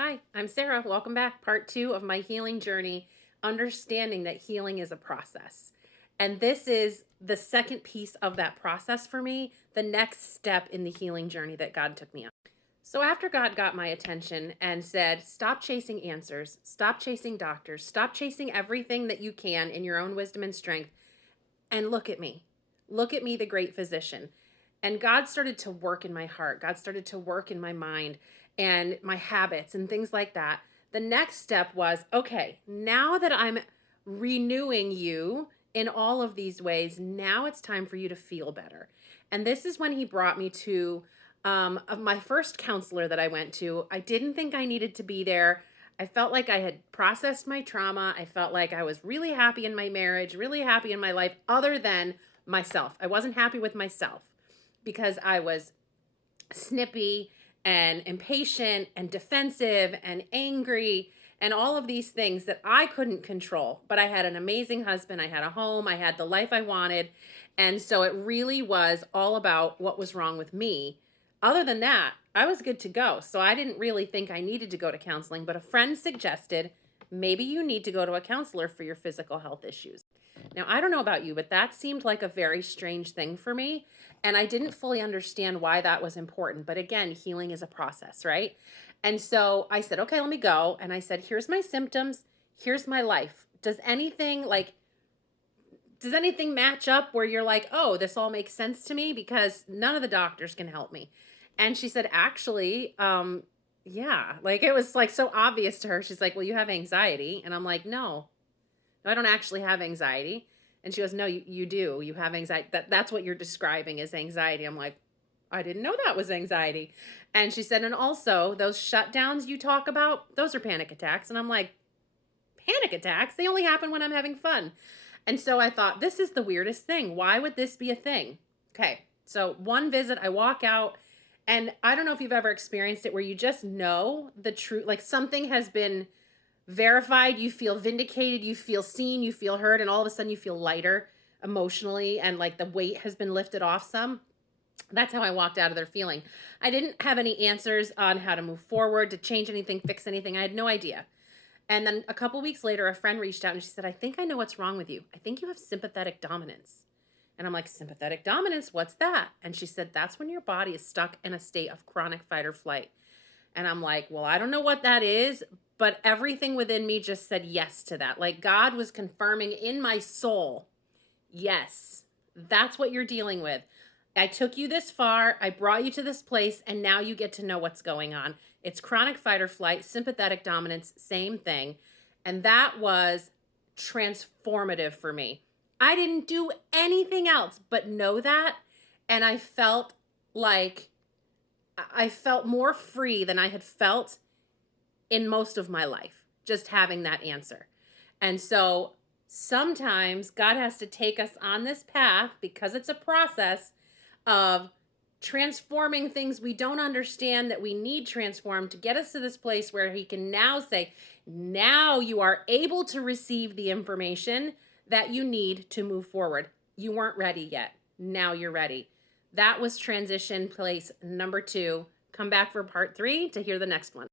Hi, I'm Sarah. Welcome back. Part two of my healing journey, understanding that healing is a process. And this is the second piece of that process for me, the next step in the healing journey that God took me on. So, after God got my attention and said, stop chasing answers, stop chasing doctors, stop chasing everything that you can in your own wisdom and strength, and look at me. Look at me, the great physician. And God started to work in my heart. God started to work in my mind and my habits and things like that. The next step was okay, now that I'm renewing you in all of these ways, now it's time for you to feel better. And this is when he brought me to of my first counselor that I went to. I didn't think I needed to be there. I felt like I had processed my trauma. I felt like I was really happy in my marriage, really happy in my life, other than myself. I wasn't happy with myself because I was snippy and impatient and defensive and angry and all of these things that I couldn't control. But I had an amazing husband, I had a home, I had the life I wanted. And so it really was all about what was wrong with me. Other than that, I was good to go. So I didn't really think I needed to go to counseling, but a friend suggested maybe you need to go to a counselor for your physical health issues. Now, I don't know about you, but that seemed like a very strange thing for me. And I didn't fully understand why that was important. But again, healing is a process, right? And so I said, okay, let me go. And I said, here's my symptoms. Here's my life. Does anything match up where you're like, oh, this all makes sense to me? Because none of the doctors can help me. And she said, actually, yeah, like it was like so obvious to her. She's like, well, you have anxiety. And I'm like, no, I don't actually have anxiety. And she goes, no, you do. You have anxiety. That's what you're describing is anxiety. I'm like, I didn't know that was anxiety. And she said, and also those shutdowns you talk about, those are panic attacks. And I'm like, panic attacks? They only happen when I'm having fun. And so I thought, this is the weirdest thing. Why would this be a thing? Okay. So one visit, I walk out, and I don't know if you've ever experienced it where you just know the truth, like something has been verified, you feel vindicated, you feel seen, you feel heard, and all of a sudden you feel lighter emotionally and like the weight has been lifted off some. That's how I walked out of there feeling. I didn't have any answers on how to move forward, to change anything, fix anything. I had no idea. And then a couple weeks later, a friend reached out and she said, I think I know what's wrong with you. I think you have sympathetic dominance. And I'm like, sympathetic dominance? What's that? And she said, that's when your body is stuck in a state of chronic fight or flight. And I'm like, well, I don't know what that is, but everything within me just said yes to that. Like God was confirming in my soul, yes, that's what you're dealing with. I took you this far, I brought you to this place, and now you get to know what's going on. It's chronic fight or flight, sympathetic dominance, same thing. And that was transformative for me. I didn't do anything else but know that. And like I felt more free than I had felt in most of my life, just having that answer. And so sometimes God has to take us on this path because it's a process of transforming things we don't understand that we need transformed to get us to this place where he can now say, now you are able to receive the information that you need to move forward. You weren't ready yet. Now you're ready. That was transition place number 2. Come back for part 3 to hear the next one.